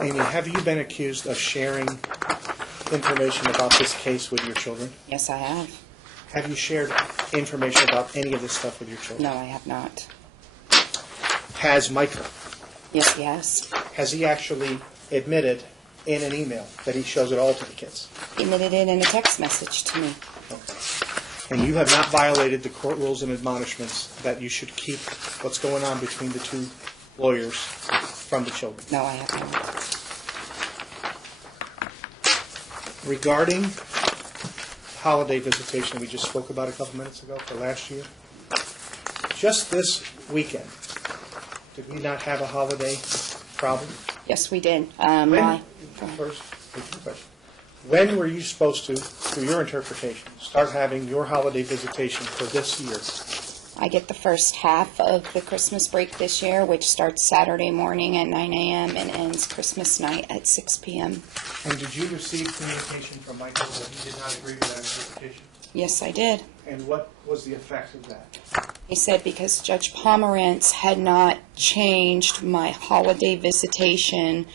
Amy, have you been accused of sharing information about this case with your children? Yes, I have. Have you shared information about any of this stuff with your children? No, I have not. Has Michael? Yes, he has. Has he actually admitted in an email that he shows it all to the kids? He admitted it in a text message to me. Okay. And you have not violated the court rules and admonishments that you should keep what's going on between the two lawyers from the children? No, I have not. Regarding holiday visitation we just spoke about a couple minutes ago for last year, just this weekend, did we not have a holiday problem? Yes, we did. When were you supposed to, through your interpretation, start having your holiday visitation for this year? I get the first half of the Christmas break this year, which starts Saturday morning at 9 a.m. and ends Christmas night at 6 p.m. And did you receive communication from Michael that he did not agree with that interpretation? Yes, I did. And what was the effect of that? He said because Judge Pomerantz had not changed my holiday visitation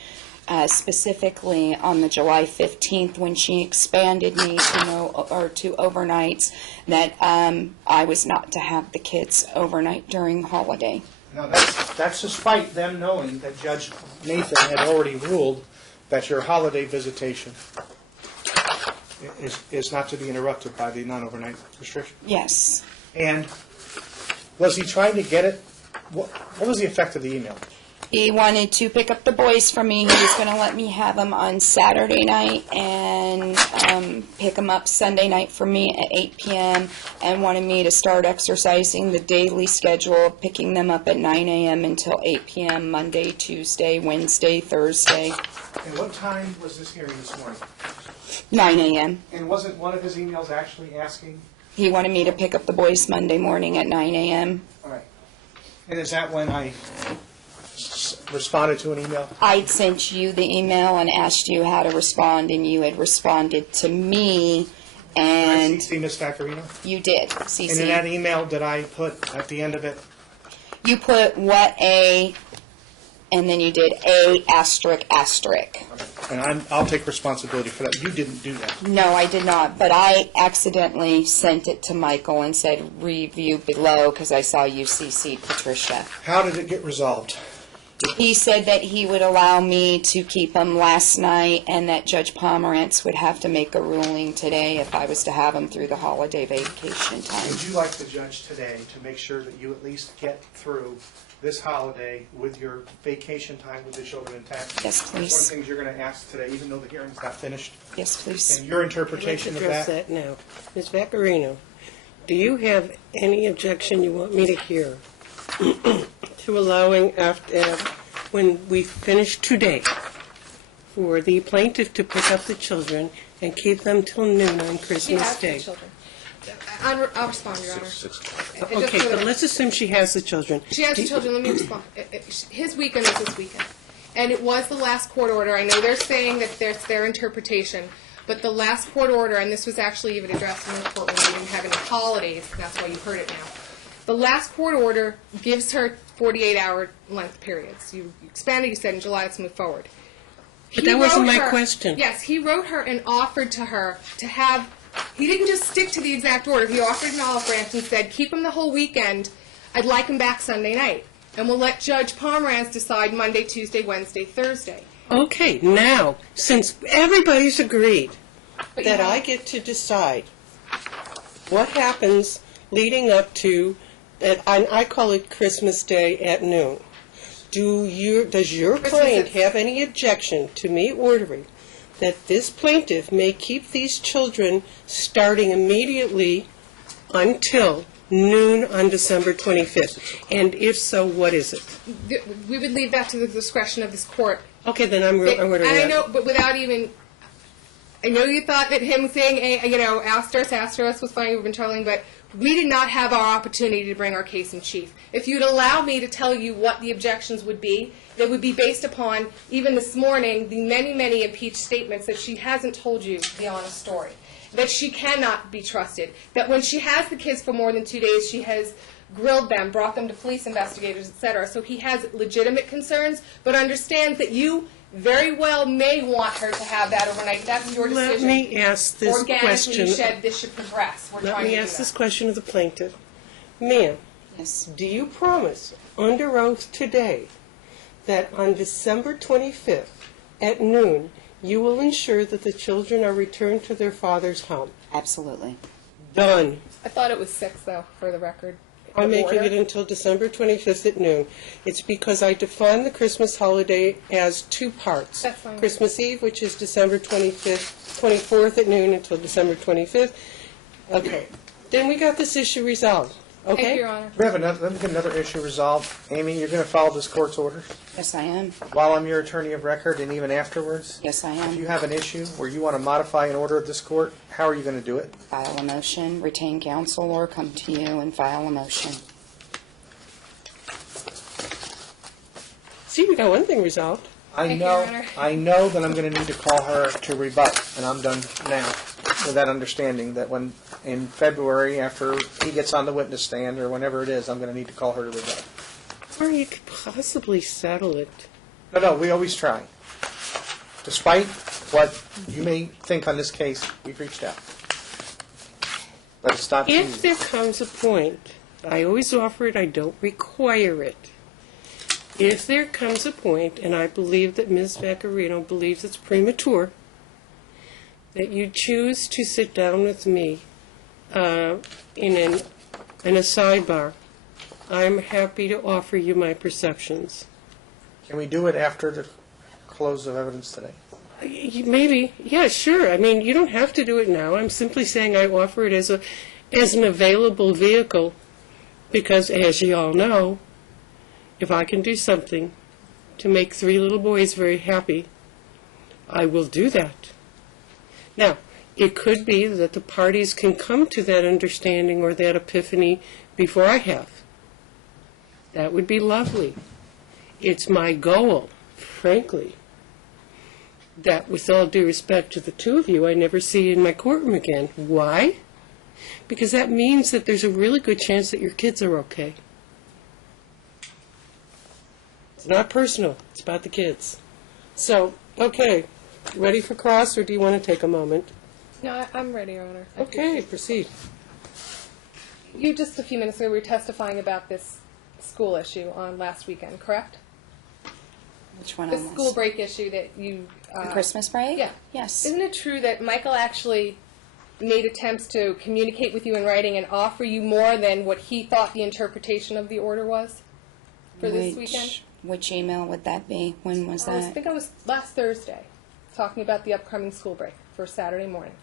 specifically on the July 15th when she expanded me to overnights, that I was not to have the kids overnight during holiday. Now that's despite them knowing that Judge Nathan had already ruled that your holiday visitation is not to be interrupted by the non-overnight restriction. Yes. And was he trying to get it? What was the effect of the email? He wanted to pick up the boys for me. He was going to let me have them on Saturday night and pick them up Sunday night for me at 8 p.m. and wanted me to start exercising the daily schedule, picking them up at 9 a.m. until 8 p.m. Monday, Tuesday, Wednesday, Thursday. And what time was this hearing this morning? 9 a.m. And wasn't one of his emails actually asking? He wanted me to pick up the boys Monday morning at 9 a.m. All right. And is that when I responded to an email? I'd sent you the email and asked you how to respond, and you had responded to me, and... Did I CC Ms. Vaccarino? You did, CC. And in that email, did I put at the end of it? You put what a, and then you did a asterisk asterisk. And I'll take responsibility for that. You didn't do that. No, I did not, but I accidentally sent it to Michael and said review below because I saw you CC'd Patricia. How did it get resolved? He said that he would allow me to keep them last night and that Judge Pomerantz would have to make a ruling today if I was to have them through the holiday vacation time. Would you like the judge today to make sure that you at least get through this holiday with your vacation time with the children intact? Yes, please. That's one of the things you're going to ask today, even though the hearing's not finished. Yes, please. And your interpretation of that? I'd like to address that now. Ms. Vaccarino, do you have any objection you want me to hear to allowing, when we finish today, for the plaintiff to pick up the children and keep them till noon on Christmas Day? She has the children. I'll respond, Your Honor. Okay, but let's assume she has the children. She has the children. Let me respond. His weekend is this weekend. And it was the last court order. I know they're saying that there's their interpretation, but the last court order, and this was actually even addressed in the court when we didn't have any holidays, that's why you heard it now. The last court order gives her 48-hour length periods. You expanded, you said in July, let's move forward. But that wasn't my question. Yes, he wrote her and offered to her to have, he didn't just stick to the exact order. He offered an olive branch and said, keep him the whole weekend. I'd like him back Sunday night. And we'll let Judge Pomerantz decide Monday, Tuesday, Wednesday, Thursday. Okay, now, since everybody's agreed that I get to decide what happens leading up to, I call it Christmas Day at noon, does your client have any objection to me ordering that this plaintiff may keep these children starting immediately until noon on December 25th? And if so, what is it? We would leave that to the discretion of this court. Okay, then I'm ordering that. And I know, but without even, I know you thought that him saying, asterisk was fine, we've been telling, but we did not have our opportunity to bring our case in chief. If you'd allow me to tell you what the objections would be, they would be based upon, even this morning, the many, many impeached statements that she hasn't told you the honest story, that she cannot be trusted, that when she has the kids for more than 2 days, she has grilled them, brought them to police investigators, etc. So he has legitimate concerns, but understands that you very well may want her to have that overnight. That's your decision. Let me ask this Organically, question. you said this should progress. We're Let trying me to do ask that. this question of the plaintiff. Ma'am, Yes. do you promise under oath today that on December 25th at noon, you will ensure that the children are returned to their father's home? Absolutely. Done. I thought it was 6, though, for the record. I'm making Order. it until December 25th at noon. It's because I define the Christmas holiday as two parts. That's fine. Christmas Eve, which is December 24th at noon until December 25th. Okay. Then we got this issue resolved. Thank you, Okay? Your Honor. We have let me get another issue resolved. Amy, you're going to follow this court's orders Yes, I am. while I'm your attorney of record and even afterwards? Yes, I If you am. have an issue where you want to modify an order of this court, how are you going to do it? File a motion, retain counsel, or come to you and file a motion. See, we got one thing resolved. Thank you, Your Honor. I know that I'm going to need to call her to rebut, and I'm done now with that understanding that when, in February, after he gets on the witness stand, or whenever it is, I'm going to need to call her to rebut. Or you could possibly settle it. No, we always try. Despite what you may think on this case, we've reached out. But it's not If easy. there comes a point, I always offer it, I don't require it. If there comes a point, and I believe that Ms. Vaccarino believes it's premature, that you choose to sit down with me in a sidebar, I'm happy to offer you my perceptions. Can we do it after the close of evidence today? Maybe, yeah, sure. I mean, you don't have to do it now. I'm simply saying I offer it as an available vehicle because, as you all know, if I can do something to make 3 little boys very happy, I will do that. Now, it could be that the parties can come to that understanding or that epiphany before I have. That would be lovely. It's my goal, frankly, that with all due respect to the two of you, I never see you in my courtroom again. Why? Because that means that there's a really good chance that your kids are okay. It's not personal. It's about the kids. So, okay, ready for cross, or do you want to take a moment? No, I'm ready, Your Honor. Okay, proceed. You just a few minutes ago were testifying about this school issue on last weekend, correct? Which one The on school this? break issue that you... The Christmas break? Yeah. Yes. Isn't it true that Michael actually made attempts to communicate with you in writing and offer you more than what he thought the interpretation of the order was for this weekend? Which email would that be? When was I that? think it was last Thursday, talking about the upcoming school break for Saturday morning.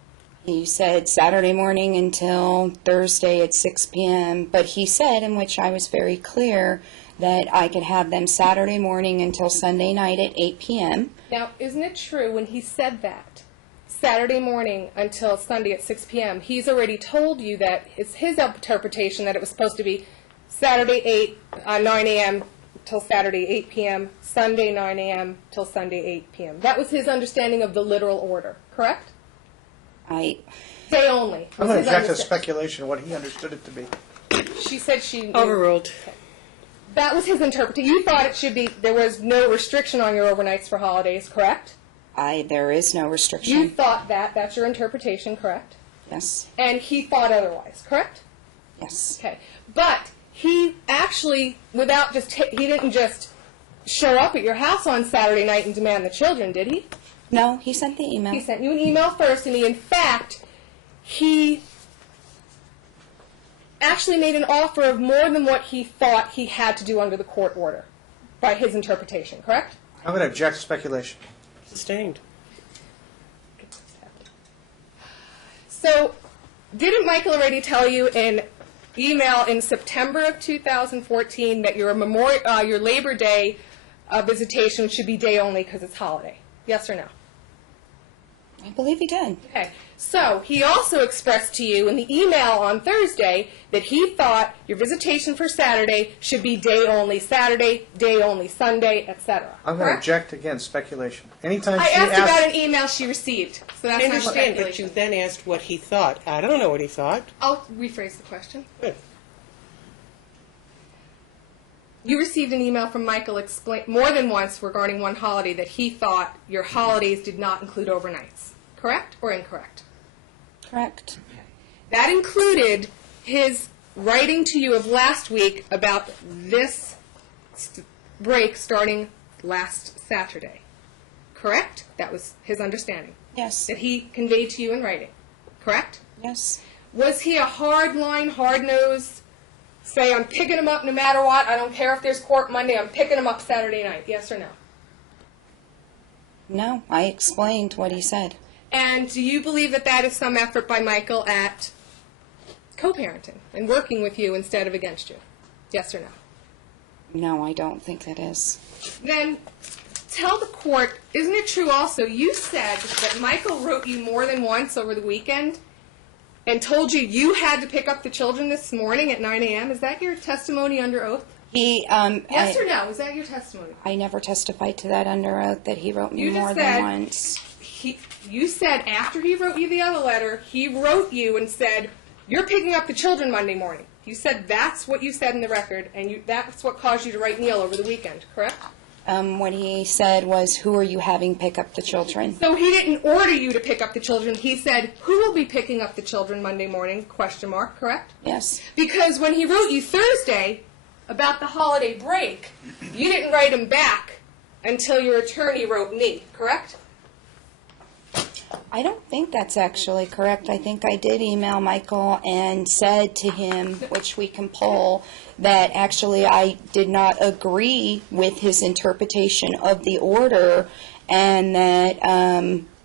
He said Saturday morning until Thursday at 6 p.m., but he said, in which I was very clear, that I could have them Saturday morning until Sunday night at 8 p.m. Now, isn't it true when he said that, Saturday morning until Sunday at 6 p.m., he's already told you that it's his interpretation that it was supposed to be Saturday 9 a.m. till Saturday 8 p.m., Sunday 9 a.m. till Sunday 8 p.m. That was his understanding of the literal order, correct? Day only. I'm was going his to object to understa- speculation what he understood it to be. She said she... Overruled. That was his interpretation. You thought it should be, there was no restriction on your overnights for holidays, correct? There is no You restriction. thought that. That's your interpretation, correct? Yes. And he thought otherwise, correct? Yes. Okay. But he actually, without just, he didn't just show up at your house on Saturday night and demand the children, did he? No, he sent the email. He sent you an email first, and in fact, he actually made an offer of more than what he thought he had to do under the court order by his interpretation, correct? I'm going to object to speculation. Sustained. So, didn't Michael already tell you in email in September of 2014 that your Labor Day visitation should be day only because it's holiday? Yes or no? I believe he did. Okay. So, he also expressed to you in the email on Thursday that he thought your visitation for Saturday should be day only Saturday, day only Sunday, etc. I'm going to object against speculation. Anytime I she asked asks... about an email she received, so that's I not understand, but speculation. you then asked what he thought. I don't know what he thought. I'll rephrase the question. Good. you received an email from Michael more than once regarding one holiday that he thought your holidays did not include overnights. Correct or incorrect? Correct. That included his writing to you of last week about this break starting last Saturday. Correct? That was his understanding. Yes. That he conveyed to you in writing. Correct? Yes. Was he a hard-line, hard-nosed, say, I'm picking him up no matter what, I don't care if there's court Monday, I'm picking him up Saturday night, yes or no? No, I explained what he said. And do you believe that that is some effort by Michael at co-parenting and working with you instead of against you? Yes or no? No, I don't think that is. Then tell the court, isn't it true also, you said that Michael wrote you more than once over the weekend and told you you had to pick up the children this morning at 9 a.m.? Is that your testimony under oath? Yes or no? Is that your testimony? I never testified to that under oath, that he wrote me You just more said- than once. You said after he wrote you the other letter, he wrote you and said, you're picking up the children Monday morning. You said that's what you said in the record, and that's what caused you to write Neil over the weekend, correct? What he said was, who are you having pick up the children? So he didn't order you to pick up the children. He said, who will be picking up the children Monday morning, ? Correct? Yes. Because when he wrote you Thursday about the holiday break, you didn't write him back until your attorney wrote me, correct? I don't think that's actually correct. I think I did email Michael and said to him, which we can pull, that actually I did not agree with his interpretation of the order, and that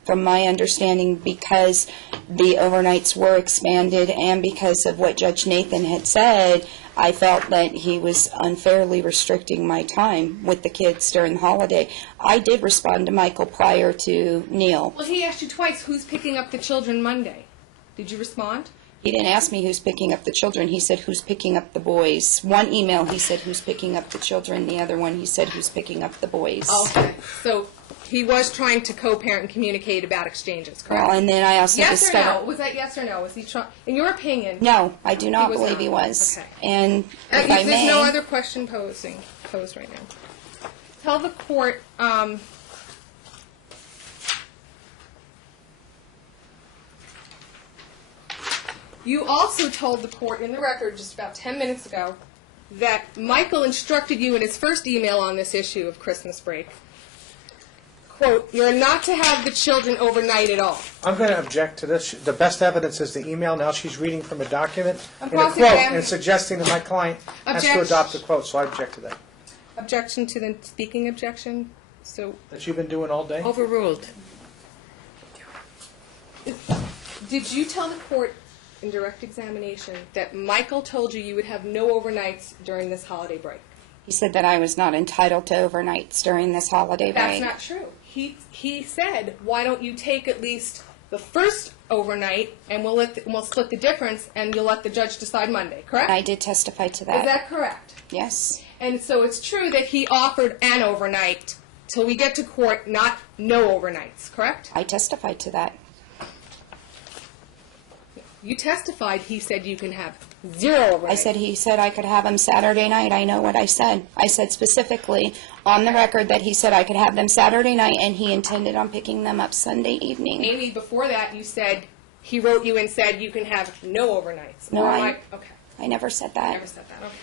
from my understanding, because the overnights were expanded and because of what Judge Nathan had said, I felt that he was unfairly restricting my time with the kids during the holiday. I did respond to Michael prior to Neil. Well, he asked you twice, who's picking up the children Monday? Did you respond? He didn't ask me who's picking up the children. He said, who's picking up the boys. One email, he said, who's picking up the children. The other one, he said, who's picking up the boys. Okay. So he was trying to co-parent and communicate about exchanges, correct? Well, and then I also Yes or discovered... no? Was that yes or no? Was he trying? In your opinion? No, I do not He was believe not. he was. Okay. And if I There's may... no other question posed right now. Tell the court, you also told the court in the record just about 10 minutes ago that Michael instructed you in his first email on this issue of Christmas break, quote, you're not to have the children overnight at all. I'm going to object to this. The best evidence is the email. Now she's reading from a document I'm and a quote cross-examining. and suggesting that my client has to Objection. adopt the quote, so I object to that. Objection to the speaking objection. So That you've been doing all day? Overruled. did you tell the court in direct examination that Michael told you you would have no overnights during this holiday break? He said that I was not entitled to overnights during this holiday That's break. not true. He said, why don't you take at least the first overnight and we'll split the difference and you'll let the judge decide Monday, correct? I did testify to that. Is that correct? Yes. And so it's true that he offered an overnight till we get to court, not no overnights, correct? I testified to that. You testified he said you can have 0 overnights. He said I could have them Saturday night. I know what I said. I said specifically on the record that he said I could have them Saturday night, and he intended on picking them up Sunday evening. Amy, before that you said he wrote you and said you can have no overnights. No, Or I okay. never said I that. never said that. Okay.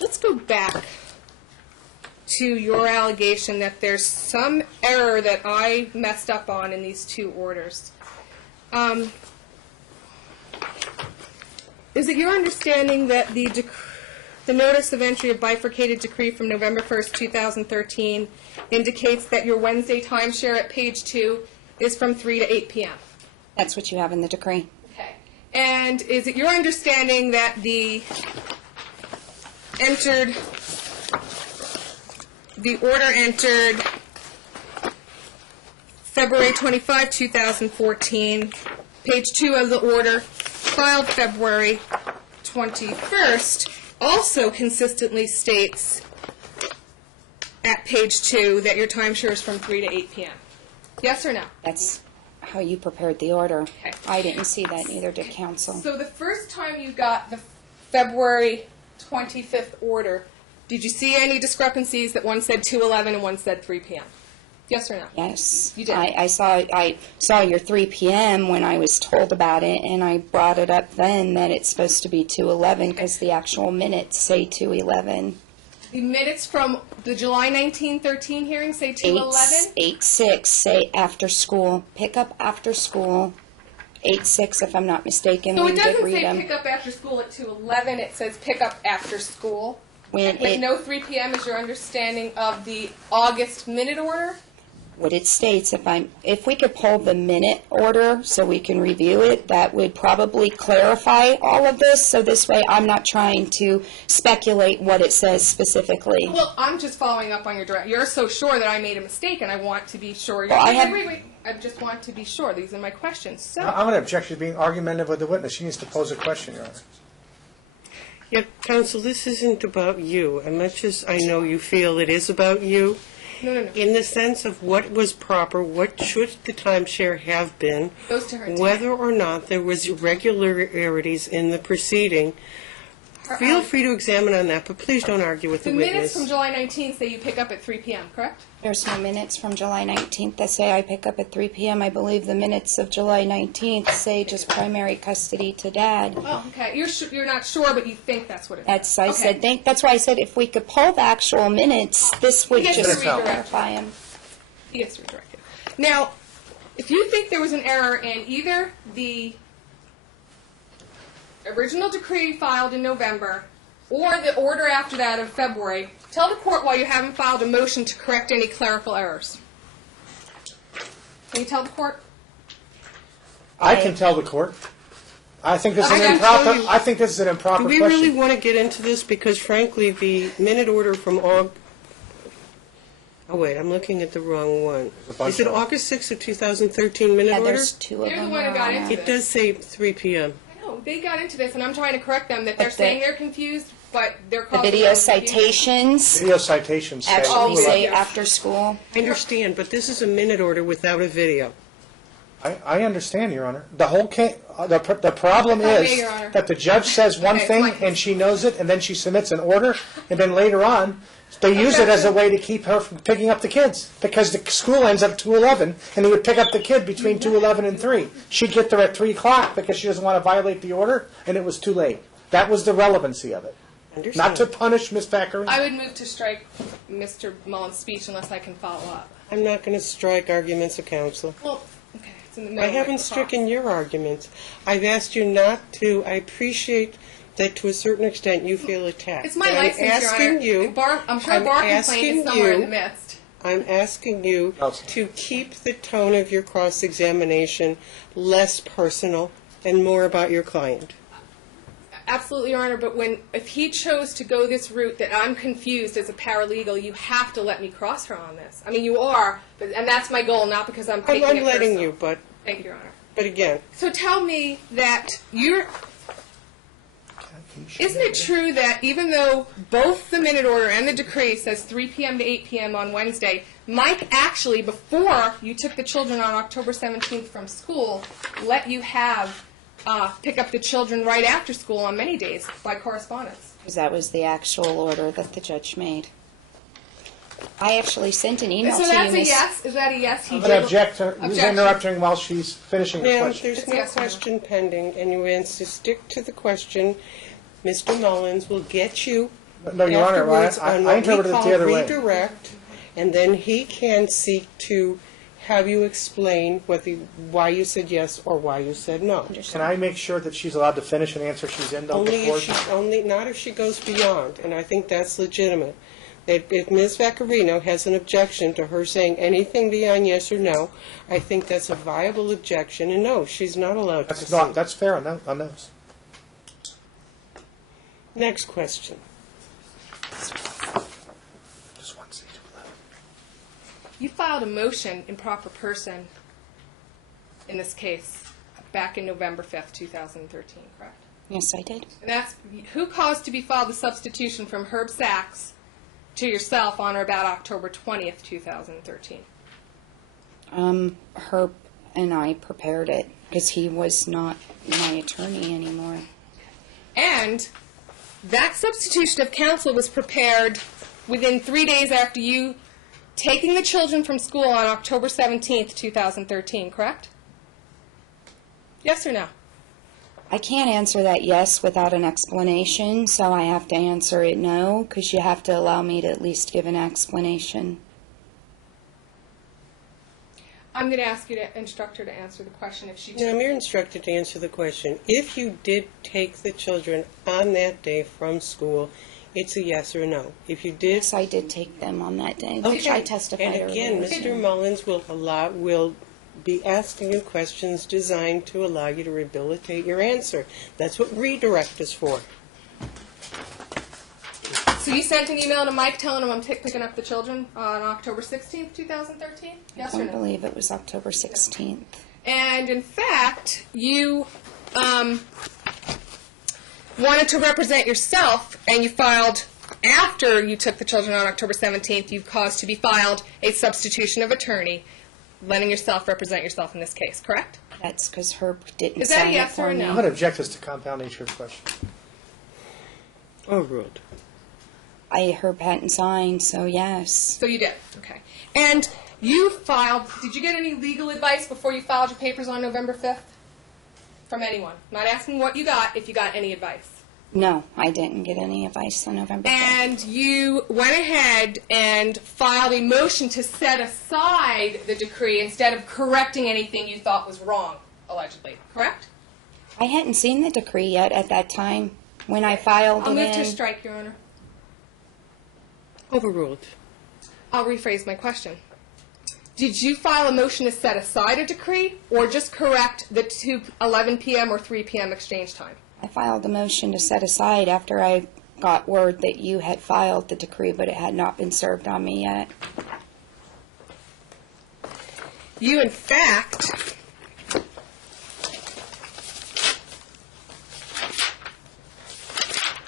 Let's go back to your allegation that there's some error that I messed up on in these 2 orders. Is it your understanding that the notice of entry of bifurcated decree from November 1st, 2013 indicates that your Wednesday timeshare at page 2 is from 3 to 8 p.m.? That's what you have in the decree. Okay. And is it your understanding that the order entered February 25, 2014, page 2 of the order, filed February 21st, also consistently states at page 2 that your timeshare is from 3 to 8 p.m.? Yes or no? how you prepared the order. Okay. I didn't see that, neither did council. So the first time you got the February 25th order, did you see any discrepancies that one said 2:11 and one said 3 p.m.? Yes or no? Yes. You did. I saw your 3 p.m. when I was told about it, and I brought it up then that it's supposed to be 2:11 because the actual minutes say 2:11. The minutes from the July 1913 hearing say 2:11? 8:6 say after school, pick up after school. 8:6 if I'm not mistaken. So we it did doesn't read say them. pick up after school at 2:11, it says pick up after school. When But it, no 3 p.m. is your understanding of the August minute order? what it states, if we could pull the minute order so we can review it, that would probably clarify all of this. So this way, I'm not trying to speculate what it says specifically. Well, I'm just following up on your direct. You're so sure that I made a mistake, and I want to be sure. Well, I have- Wait. I just want to be sure. These are my questions. So, I'm going to object to being argumentative with the witness. She needs to pose a question, Your Honor. Yeah, counsel, this isn't about you, as much as I know you feel it is about you. no. In the sense of what was proper, what should the timeshare have been, Goes to her. whether or not there was irregularities in the proceeding. Feel free to examine on that, but please don't argue with The the minutes from witness. July 19th say you pick up at 3 p.m., correct? There's no minutes from July 19th that say I pick up at 3 p.m. I believe the minutes of July 19th say just primary custody to dad. Oh, okay. You're not sure, but you think that's what it is. That's why I said if we could pull the actual minutes, this would He gets just to redirect. clarify them. He gets redirected. Now, if you think there was an error in either the original decree filed in November or the order after that of February, tell the court why you haven't filed a motion to correct any clerical errors. Can you tell the court? I can tell the court. I think this is I an can improper. tell you- I think this is an improper Do we question. really want to get into this? Because frankly, the minute order from oh wait, I'm looking at the wrong one. A bunch Is it of them. August 6th of 2013 minute Yeah, order? there's two of They're the them. one who Your got Honor. into It does say 3 p.m. I know, they got into this, and I'm trying to correct them, that they're But the- saying they're confused, but they're The causing video them confusion. citations Video citations say actually Oh, say yeah. after school. I understand, but this is a minute order without a video. I understand, Your Honor. The whole the problem Okay, is Your Honor. that the judge says one Okay, thing fine. and she knows it, and then she submits an order, and then later on they use it as a way to keep her from picking up the kids because the school ends at 2:11, and he would pick up the kid between 2:11 and 3. She'd get there at 3 o'clock because she doesn't want to violate the order, and it was too late. That was the relevancy of it. Understand? Not to punish Ms. Thackeray. I would move to strike Mr. Mullins' speech unless I can follow up. I'm not going to strike arguments of counsel. Well, okay, it's in the middle I of my haven't talk. stricken your arguments. I've asked you not to. I appreciate that to a certain extent you feel attacked. It's my But license, Your Honor. asking you, I'm sure a bar complaint asking is somewhere in you- the midst. I'm asking you Counsel. to keep the tone of your cross-examination less personal and more about your client. Absolutely, Your Honor, but if he chose to go this route that I'm confused as a paralegal, you have to let me cross her on this. I mean, you are, and that's my goal, not because I'm taking I'm it letting personal. you, but Thank you, Your Honor. again, So tell me that isn't it true that even though both the minute order and the decree says 3 p.m. to 8 p.m. on Wednesday, Mike actually, before you took the children on October 17th from school, let you pick up the children right after school on many days by correspondence? Because that was the actual order that the judge made. I actually sent an email So to that's you, a Miss. yes? Is that a yes? He I'm going to did. object to who's Objection. interrupting while she's finishing the ma'am, question. there's It's no yes or no. question pending, and you answer, stick to the question. Mr. Mullins will get you No, Your Honor, afterwards I on what we interpreted it call the other way. redirect, and then he can seek to have you explain why you said yes or why you said no. Can I make sure that she's allowed to finish an answer she's in, though, Only before? if not if she goes beyond, and I think that's legitimate. If Ms. Vaccarino has an objection to her saying anything beyond yes or no, I think that's a viable objection, and no, she's not allowed to That's proceed. that's fair on those. Next question. Just one seat. You filed a motion in proper person in this case back in November 5th, 2013, correct? Yes, I did. And that's who caused to be filed the substitution from Herb Sachs to yourself on or about October 20th, 2013. Her, and I prepared it because he was not my attorney anymore. And that substitution of counsel was prepared within 3 days after you taking the children from school on October 17th, 2013, correct? Yes or no? I can't answer that yes without an explanation, so I have to answer it no, because you have to allow me to at least give an explanation. I'm going to ask you to instruct her to answer the question if she... Now, you're instructed to answer the question. If you did take the children on that day from school, it's a yes or no. If you did... Yes, I did take them on that day, which I testified And again, earlier. Mr. Mullins will be asking you questions designed to allow you to rehabilitate your answer. That's what redirect is for. So you sent an email to Mike telling him I'm picking up the children on October 16th, 2013? Yes I or don't no? believe it was October 16th. And in fact, you wanted to represent yourself, and you filed, after you took the children on October 17th, you caused to be filed a substitution of attorney, letting yourself represent yourself in this case, correct? That's because Herb didn't Is that a sign yes it for or a me. no? I'm going to object this to compound nature of the question. Overruled. Herb hadn't signed, so yes. So you did, okay. And you filed, did you get any legal advice before you filed your papers on November 5th? From anyone? Not asking what you got, if you got any advice. No, I didn't get any advice on November 5th. And you went ahead and filed a motion to set aside the decree instead of correcting anything you thought was wrong, allegedly, correct? I hadn't seen the decree yet at that time when I filed I'll it move in. to strike, Your Honor. Overruled. I'll rephrase my question. Did you file a motion to set aside a decree or just correct the 11 p.m. or 3 p.m. exchange time? I filed a motion to set aside after I got word that you had filed the decree, but it had not been served on me yet. You, in fact,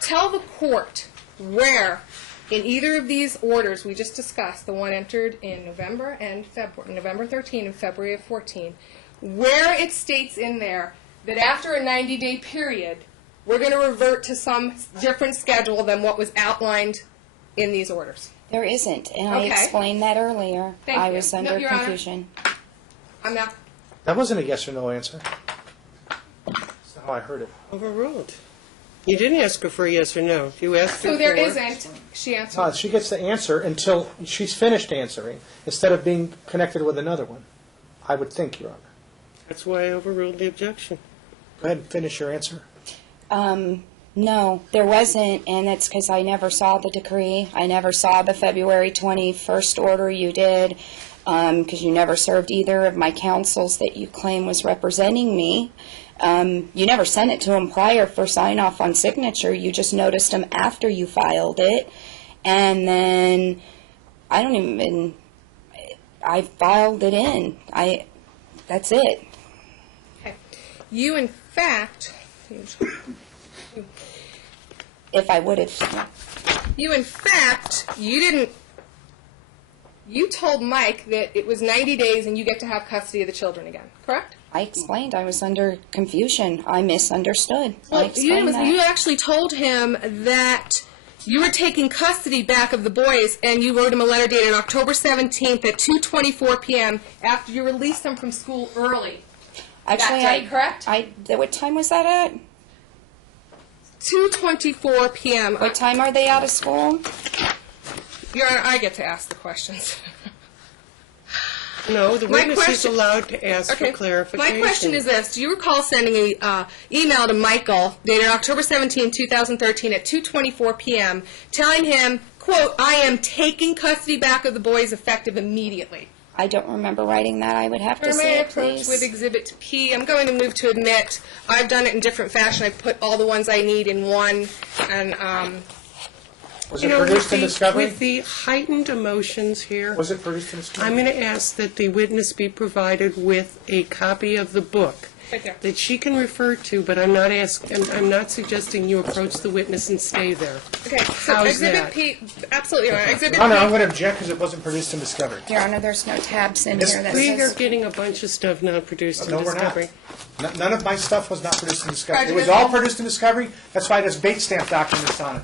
tell the court where in either of these orders we just discussed, the one entered in November and February, November 13 and February of 14, where it states in there that after a 90-day period, we're going to revert to some different schedule than what was outlined in these orders. There isn't, and I Okay. explained that earlier. Thank I you. was No, under Your Honor. confusion. I'm not. That wasn't a yes or no answer. That's not how I heard it. Overruled. You didn't ask her for a yes or no. You asked her So there for... isn't. She answered. She gets the answer until she's finished answering, instead of being connected with another one. I would think, Your Honor. That's why I overruled the objection. Go ahead and finish your answer. No, there wasn't, and that's because I never saw the decree. I never saw the February 21st order you did, because you never served either of my counsels that you claim was representing me. You never sent it to him prior for sign-off on signature. You just noticed him after you filed it. And then I filed it in. That's it. Okay. You, in fact, If I would have. you told Mike that it was 90 days and you get to have custody of the children again, correct? I explained I was under confusion. I misunderstood. I Well, explained that. you actually told him that you were taking custody back of the boys, and you wrote him a letter dated October 17th at 2:24 p.m. after you released them from school early. Actually, that day, correct? What time was that at? 2:24 p.m. What time are they out of school? Your Honor, I get to ask the questions. No, the My witness is question- allowed to ask for clarification. My question is this. Do you recall sending an email to Michael dated October 17, 2013 at 2:24 p.m. telling him, quote, I am taking custody back of the boys effective immediately? I don't remember writing that. I would have to Or see may I it, approach please. with Exhibit P? I'm going to move to admit I've done it in different fashion. I've put all the ones I need in one, and Was it produced in discovery? With the heightened emotions here, Was it produced in discovery? I'm going to ask that the witness be provided with a copy of the book Right there. that she can refer to, but I'm not suggesting you approach the witness and stay there. Okay, so How's Exhibit that? P, absolutely, Your Honor. Exhibit Your Honor, I'm P, going to object because it wasn't produced in discovery. Your Honor, there's no tabs in This- here that We are says... getting a bunch of stuff not produced in No, we're not. discovery. None of my stuff was not produced in discovery. It was Prejudice. all produced in discovery. That's why there's bait stamp documents on it.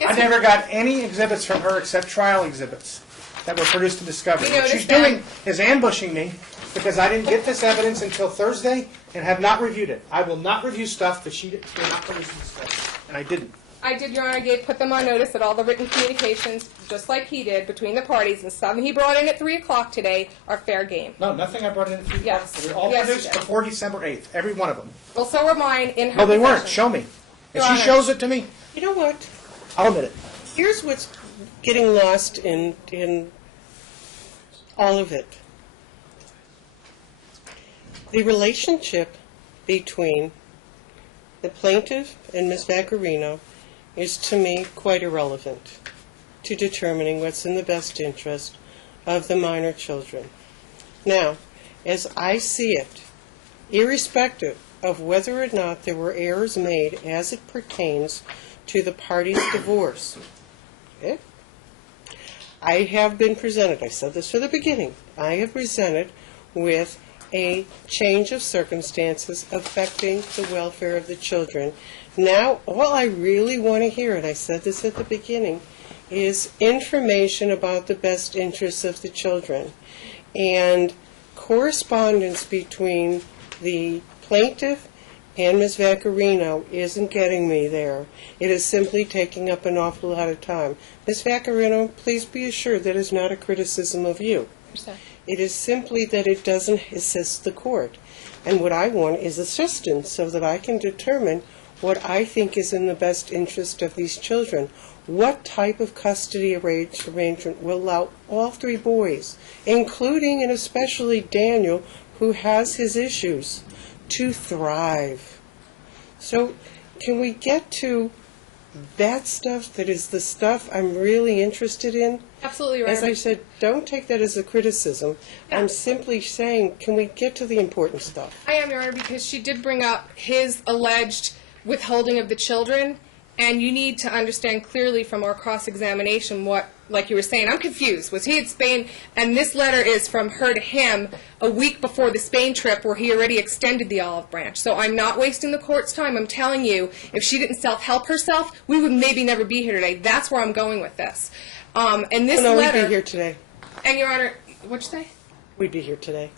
Yes, I never got any exhibits from her except trial exhibits that were produced in discovery. We What noticed she's that. doing is ambushing me because I didn't get this evidence until Thursday and have not reviewed it. I will not review stuff that she did not produce in discovery, and I didn't. I did, Your Honor, put them on notice that all the written communications, just like he did, between the parties, and some he brought in at 3 o'clock today, are fair game. No, nothing I brought in at 3 o'clock. Yes. They were all Yes, produced you did. before December 8th, every one of them. Well, so were mine in her No, they weren't. possession. Show me. If Your she Honor. shows it to me, You know what? I'll admit it. Here's what's getting lost in all of it. The relationship between the plaintiff and Ms. Vaccarino is, to me, quite irrelevant to determining what's in the best interest of the minor children. Now, as I see it, irrespective of whether or not there were errors made as it pertains to the parties' divorce, okay? I have been presented, I said this from the beginning, I have presented with a change of circumstances affecting the welfare of the children. Now, all I really want to hear, and I said this at the beginning, is information about the best interests of the children. And correspondence between the plaintiff and Ms. Vaccarino isn't getting me there. It is simply taking up an awful lot of time. Ms. Vaccarino, please be assured that is not a criticism of you. It is simply that it doesn't assist the court. And what I want is assistance so that I can determine what I think is in the best interest of these children. What type of custody arrangement will allow all 3 boys, including and especially Daniel, who has his issues, to thrive? So can we get to that stuff that is the stuff I'm really interested in? Absolutely, Your As Honor. I said, don't take that as a criticism. I'm simply saying, can we get to the important stuff? I am, Your Honor, because she did bring up his alleged withholding of the children, and you need to understand clearly from our cross-examination what, like you were saying, I'm confused. Was he in Spain? And this letter is from her to him a week before the Spain trip where he already extended the olive branch. So I'm not wasting the court's time. I'm telling you, if she didn't self-help herself, we would maybe never be here today. That's where I'm going with this. And this No, letter... we'd be here today. And, Your Honor, what'd you say? We'd be here today.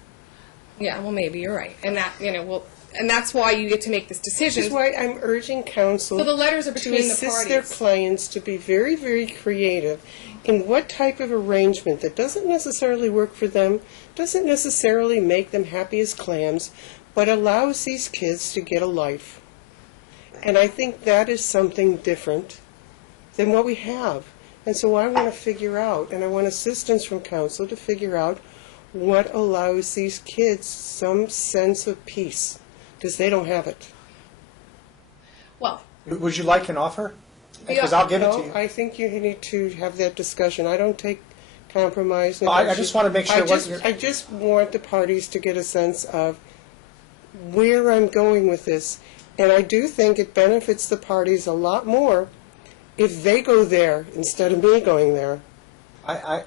Yeah, well, maybe you're right. And that, and that's why you get to make this decision. This is why I'm urging counsel So the letters are to between the assist their parties. clients to be very, very creative in what type of arrangement that doesn't necessarily work for them, doesn't necessarily make them happy as clams, but allows these kids to get a life. And I think that is something different than what we have. And so I want to figure out, and I want assistance from counsel to figure out what allows these kids some sense of peace, because they don't have it. Well, Would you like an offer? Because I'll give it to No, you. I think you need to have that discussion. I don't take compromise. I just want to make sure what you're... I just want the parties to get a sense of where I'm going with this. And I do think it benefits the parties a lot more if they go there instead of me going there. I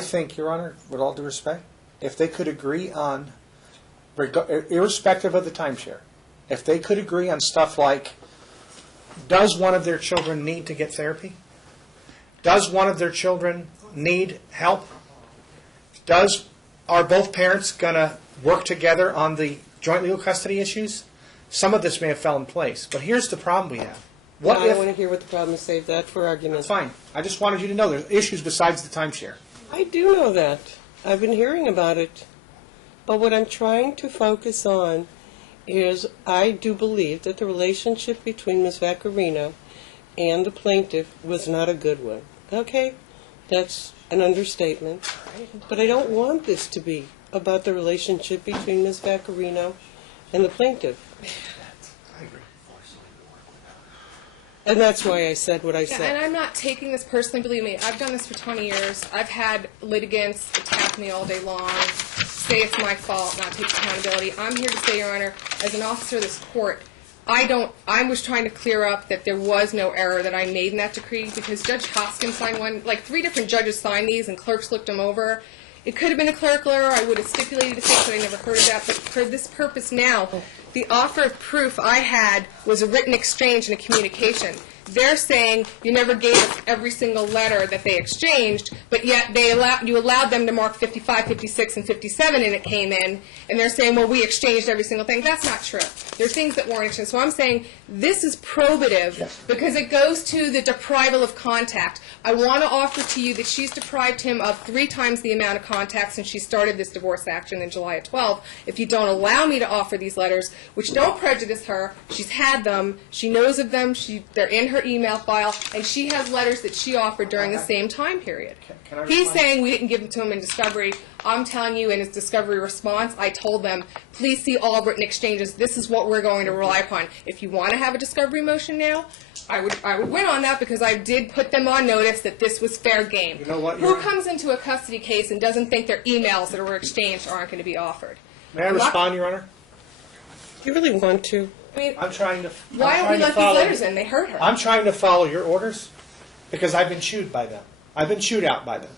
think, Your Honor, with all due respect, if they could agree on, irrespective of the timeshare, if they could agree on stuff like, does one of their children need to get therapy? Does one of their children need help? Are both parents going to work together on the joint legal custody issues? Some of this may have fell in place, but here's the problem we have. What I if... want to hear what the problem is. Save that for argument. That's fine. I just wanted you to know there's issues besides the timeshare. I do know that. I've been hearing about it. But what I'm trying to focus on is I do believe that the relationship between Ms. Vaccarino and the plaintiff was not a good one. Okay? That's an understatement. But I don't want this to be about the relationship between Ms. Vaccarino and the plaintiff. I agree. And that's why I said what I yeah, said. and I'm not taking this personally. Believe me, I've done this for 20 years. I've had litigants attack me all day long, say it's my fault, not take accountability. I'm here to say, Your Honor, as an officer of this court, I was trying to clear up that there was no error that I made in that decree, because Judge Hoskins signed one, like 3 different judges signed these, and clerks looked them over. It could have been a clerical error. I would have stipulated it, but I never heard of that. But for this purpose now, the offer of proof I had was a written exchange and a communication. They're saying you never gave us every single letter that they exchanged, but yet you allowed them to mark 55, 56, and 57, and it came in, and they're saying, well, we exchanged every single thing. That's not true. There are things that weren't exchanged. So I'm saying this is probative because it goes to the deprival of contact. I want to offer to you that she's deprived him of 3 times the amount of contact since she started this divorce action in July of 12. If you don't allow me to offer these letters, which don't prejudice her, she's had them, she knows of them, they're in her email file, and she has letters that she offered during the same time period. He's saying we didn't give them to him in discovery. I'm telling you, in his discovery response, I told them, please see all written exchanges. This is what we're going to rely upon. If you want to have a discovery motion now, I would win on that because I did put them on notice that this was fair game. You know what, Who comes into a custody case and doesn't think their emails that were exchanged aren't going to be offered? May I respond, Your Honor? You really want to? I mean, I'm trying to. why don't we let these letters in? They hurt her. I'm trying to follow your orders because I've been chewed by them. I've been chewed out by them.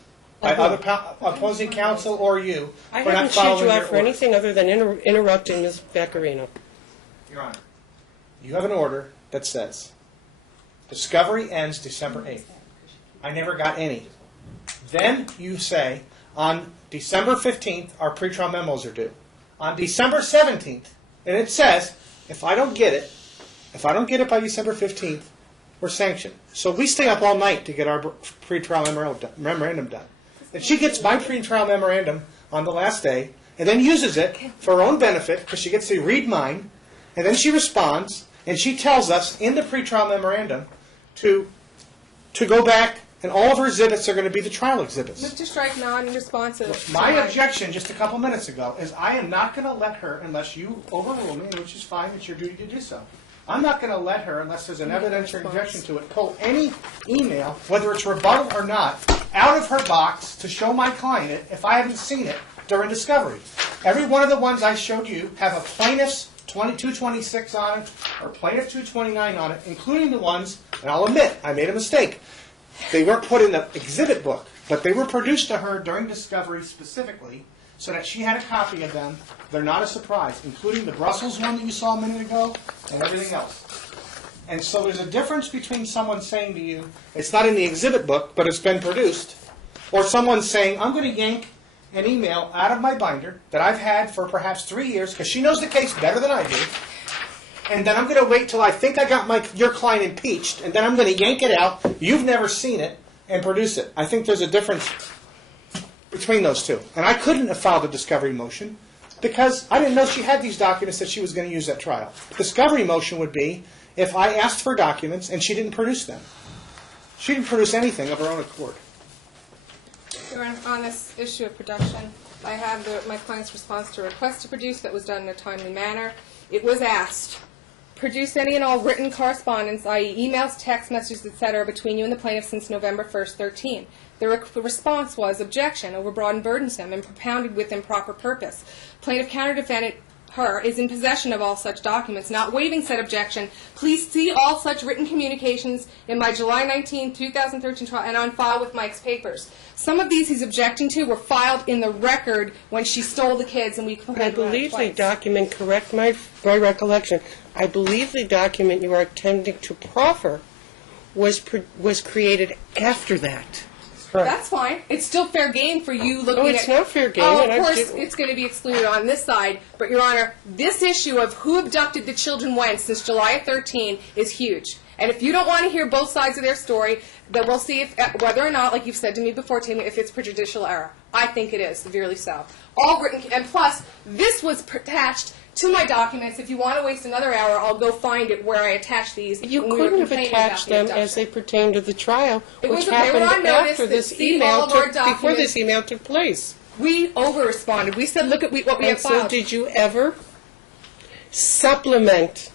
By other opposing counsel or you. I for not haven't chewed following you out your for orders. anything other than interrupting Ms. Vaccarino. Your Honor, you have an order that says discovery ends December 8th. I never got any. Then you say on December 15th our pretrial memos are due. On December 17th, and it says if I don't get it by December 15th, we're sanctioned. So we stay up all night to get our pretrial memorandum done. And she gets my pretrial memorandum on the last day and then uses it for her own benefit because she gets to read mine, and then she responds and she tells us in the pretrial memorandum to go back, and all of her exhibits are going to be the trial exhibits. Mr. Strike, non-responsive. My objection just a couple minutes ago is I am not going to let her, unless you overrule me, which is fine, it's your duty to do so. I'm not going to let her, unless there's an evidentiary objection to it, pull any email, whether it's rebuttal or not, out of her box to show my client it if I haven't seen it during discovery. Every one of the ones I showed you have a plaintiff's 226 on it or plaintiff 229 on it, including the ones, and I'll admit, I made a mistake. They weren't put in the exhibit book, but they were produced to her during discovery specifically so that she had a copy of them. They're not a surprise, including the Brussels one that you saw a minute ago and everything else. And so there's a difference between someone saying to you, it's not in the exhibit book, but it's been produced, or someone saying, I'm going to yank an email out of my binder that I've had for perhaps 3 years, because she knows the case better than I do, and then I'm going to wait till I think I got your client impeached, and then I'm going to yank it out, you've never seen it, and produce it. I think there's a difference between those two. And I couldn't have filed a discovery motion because I didn't know she had these documents that she was going to use at trial. Discovery motion would be if I asked for documents and she didn't produce them. She didn't produce anything of her own accord. On this issue of production, I have my client's response to a request to produce that was done in a timely manner. It was asked, produce any and all written correspondence, i.e. emails, text messages, etc., between you and the plaintiff since November 1st, 13. The response was objection, overbroad and burdensome, and propounded with improper purpose. Plaintiff counter-defendant her is in possession of all such documents, not waiving said objection. Please see all such written communications in my July 19, 2013 trial and on file with Mike's papers. Some of these he's objecting to were filed in the record when she stole the kids, and we I believe the document, correct my recollection, I believe the document you are attempting to proffer was created after that. That's fine. It's still fair game for you looking at... it's not fair game. Oh, of course, it's going to be excluded on this side. But, Your Honor, this issue of who abducted the children when since July of 13 is huge. And if you don't want to hear both sides of their story, then we'll see whether or not, like you've said to me before, Tammy, if it's prejudicial error. I think it is, severely so. All written... And plus, this was attached to my documents. If you want to waste another hour, I'll go find it where I attach these. You couldn't have attached them as they pertain to the trial, which happened after this email before this email took place. We over-responded. We said, look at what we have filed. So did you ever supplement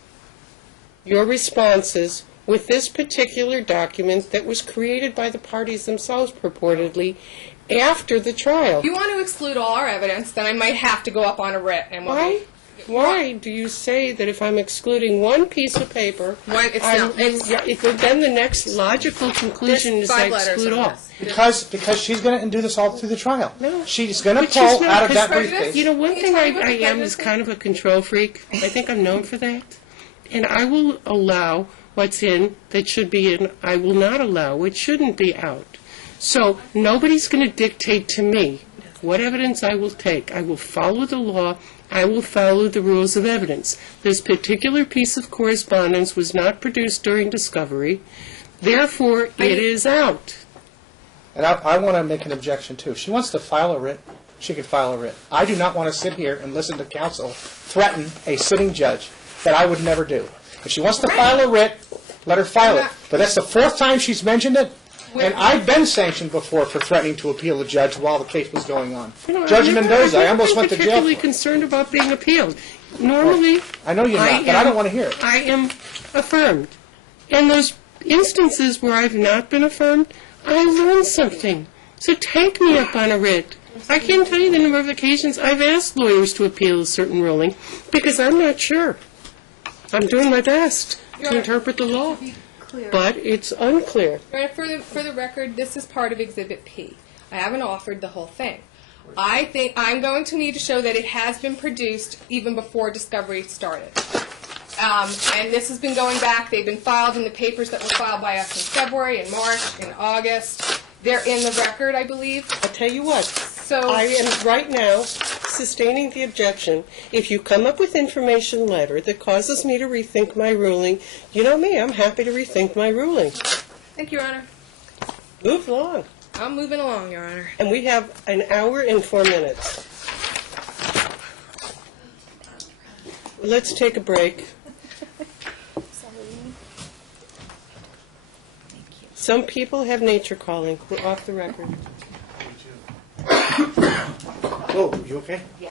your responses with this particular document that was created by the parties themselves purportedly after the trial. If you want to exclude all our evidence, then I might have to go up on a writ. And Why do you say that if I'm excluding one piece of paper, then the next logical conclusion is I exclude all? Because she's going to do this all through the trial. No. She's going to But she's pull not, out of that 'cause, briefcase. You know, one Can you thing tell I me what the am prejudice is kind of a control freak. I think I'm known for that. And I will allow what's in that should be in. I will not allow what shouldn't be out. So nobody's going to dictate to me what evidence I will take. I will follow the law. I will follow the rules of evidence. This particular piece of correspondence was not produced during discovery. Therefore, it is out. And I want to make an objection, too. If she wants to file a writ, she can file a writ. I do not want to sit here and listen to counsel threaten a sitting judge that I would never do. If she wants to file a writ, let her file it. But that's the fourth time she's mentioned it, and I've been sanctioned before for threatening to appeal a judge while the case was going on. You know, Judge Mendoza, I almost went to jail. I'm particularly concerned about being appealed. Normally, I know you're not, but I don't want to hear it. I am affirmed. In those instances where I've not been affirmed, I learned something. So take me up on a writ. I can't tell you the number of occasions I've asked lawyers to appeal a certain ruling because I'm not sure. I'm doing my best to interpret the law, but it's unclear. For the record, this is part of Exhibit P. I haven't offered the whole thing. I think I'm going to need to show that it has been produced even before discovery started. And this has been going back. They've been filed in the papers that were filed by us in February, in March, in August. They're in the record, I believe. I'll tell you what. So I am right now sustaining the objection. If you come up with information later that causes me to rethink my ruling, you know me, I'm happy to rethink my ruling. Thank you, Your Honor. Move along. I'm moving along, Your Honor. And we have an hour and 4 minutes. Let's take a break. Some people have nature calling. We're off the record. Oh, you okay? Yeah.